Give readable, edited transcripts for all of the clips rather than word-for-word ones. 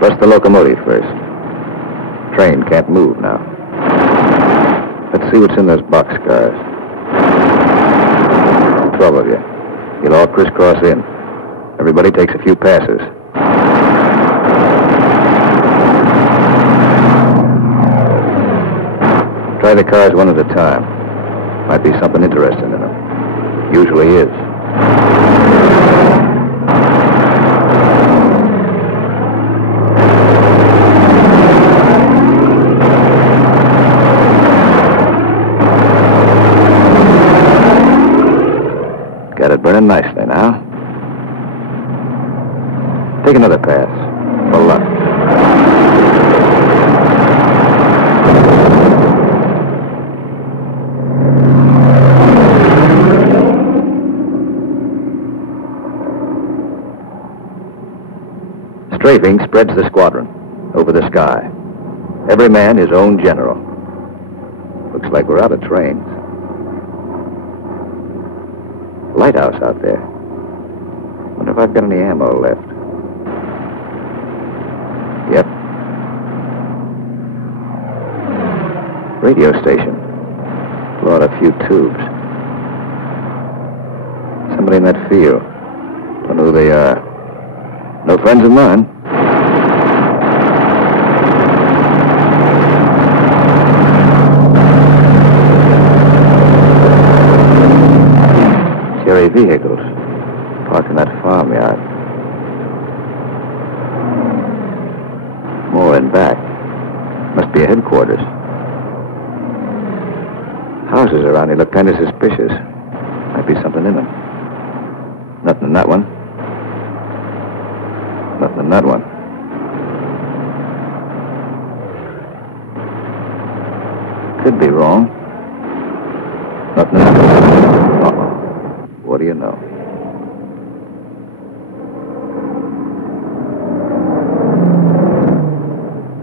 Bust the locomotive first. Train can't move now. Let's see what's in those boxcars. 12 of you. You'll all crisscross in. Everybody takes a few passes. Try the cars one at a time. Might be something interesting in them. Usually is. Got it burning nicely now. Take another pass. For luck. Strafing spreads the squadron over the sky. Every man his own general. Looks like we're out of trains. Lighthouse out there. Wonder if I've got any ammo left. Yep. Radio station. Blow out a few tubes. Somebody in that field. Don't know who they are. No friends of mine. Cherry vehicles parked in that farmyard. More in back. Must be a headquarters. Houses around here look kind of suspicious. Might be something in them. Nothing in that one. Nothing in that one. Could be wrong. Nothing in that one. Uh-oh. What do you know?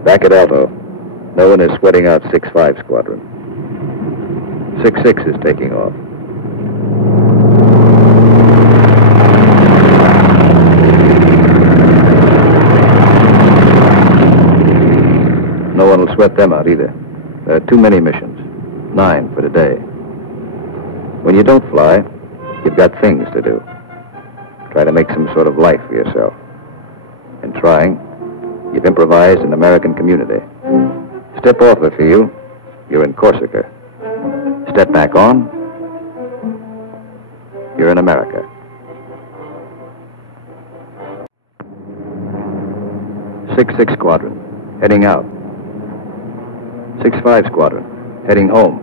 Back at Alto. No one is sweating out 6-5 squadron. 6-6 is taking off. No one will sweat them out either. There are too many missions. 9 for today. When you don't fly, you've got things to do. Try to make some sort of life for yourself. In trying, you've improvised an American community. Step off the field, you're in Corsica. Step back on, you're in America. 6-6 squadron, heading out. 6-5 squadron, heading home.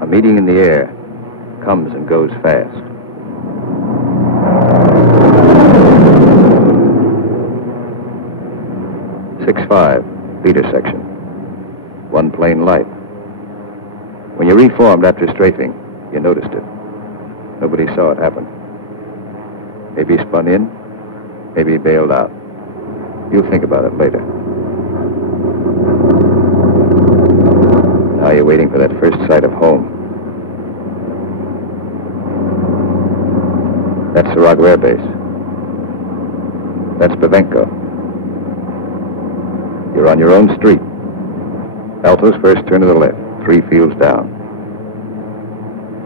A meeting in the air comes and goes fast. Leader section. One plane light. When you reformed after strafing, you noticed it. Nobody saw it happen. Maybe spun in, maybe bailed out. You'll think about it later. Now you're waiting for that first sight of home. That's Sarago Air Base. That's Bavenko. You're on your own street. Alto's first turn to the left, 3 fields down.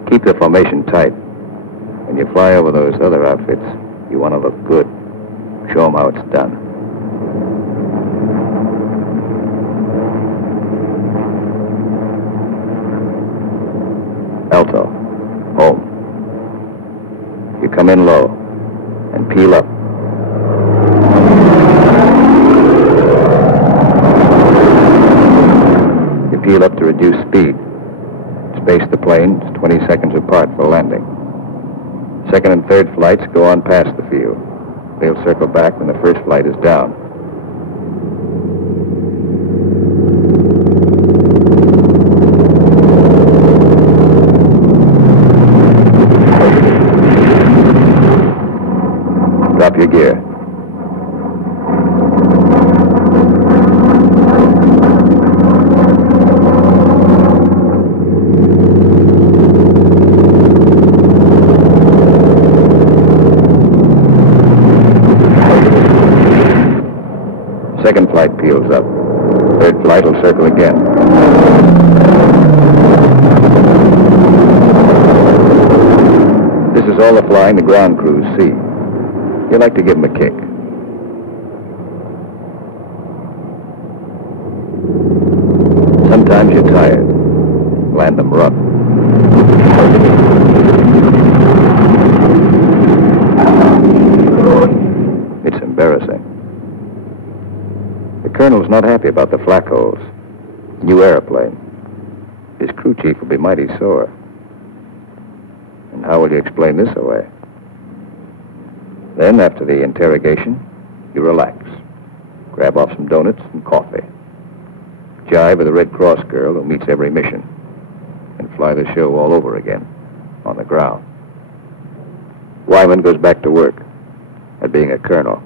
Keep the formation tight. When you fly over those other outfits, you want to look good. Show them how it's done. Alto, home. You come in low and peel up. Peel up to reduce speed. Space the planes 20 seconds apart for landing. Second and third flights go on past the field. They'll circle back when the first flight is down. Drop your gear. Second flight peels up. Third flight will circle again. This is all the flying the ground crews see. You like to give them a kick. Sometimes you're tired. Land them rough. It's embarrassing. The colonel's not happy about the flak holes. New airplane. His crew chief will be mighty sore. And how will you explain this away? Then, after the interrogation, you relax. Grab off some donuts and coffee. Jive with a Red Cross girl who meets every mission. And fly the show all over again, on the ground. Wyman goes back to work at being a colonel.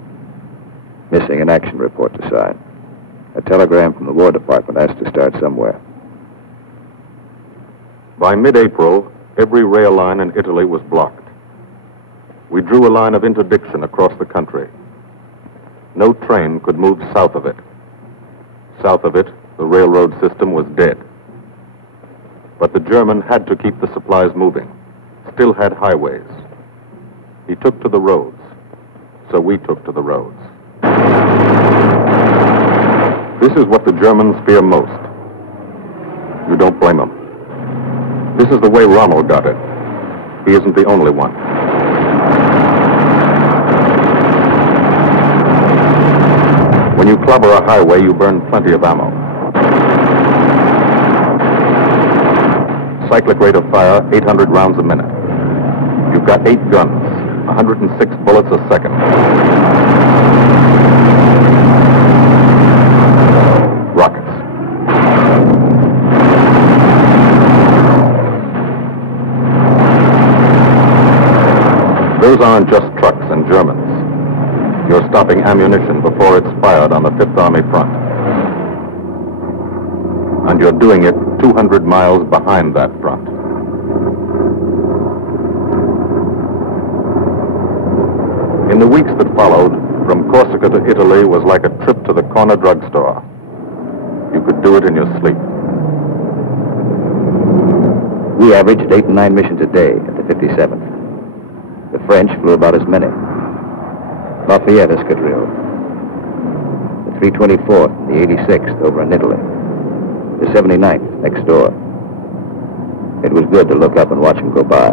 Missing an action report to sign. A telegram from the War Department has to start somewhere. By mid-April, every rail line in Italy was blocked. We drew a line of interdiction across the country. No train could move south of it. South of it, the railroad system was dead. But the German had to keep the supplies moving, still had highways. He took to the roads, so we took to the roads. This is what the Germans fear most. You don't blame them. This is the way Rommel got it. He isn't the only one. When you clobber a highway, you burn plenty of ammo. Cyclic rate of fire, 800 rounds a minute. You've got 8 guns, 106 bullets a second. Rockets. Those aren't just trucks and Germans. You're stopping ammunition before it's fired on the Fifth Army front. And you're doing it 200 miles behind that front. In the weeks that followed, from Corsica to Italy was like a trip to the corner drugstore. You could do it in your sleep. We averaged 8 and 9 missions a day at the 57th. The French flew about as many. Lafayette Escadrille. The 324th, the 86th over in Italy. The 79th next door. It was good to look up and watch them go by.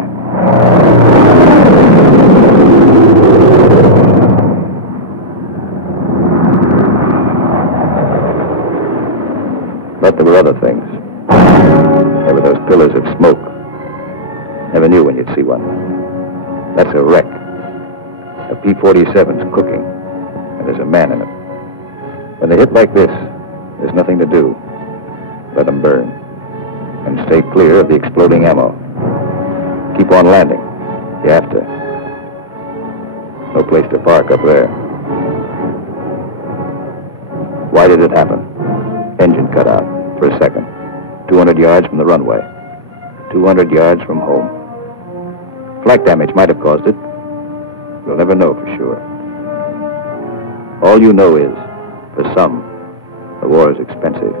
But there were other things. There were those pillars of smoke. Never knew when you'd see one. That's a wreck. A P-47's cooking, and there's a man in it. When they hit like this, there's nothing to do. Let them burn. And stay clear of the exploding ammo. Keep on landing. You have to. No place to park up there. Why did it happen? Engine cut out for a second. 200 yards from the runway. 200 yards from home. Flak damage might have caused it. You'll never know for sure. All you know is, for some, the war is expensive.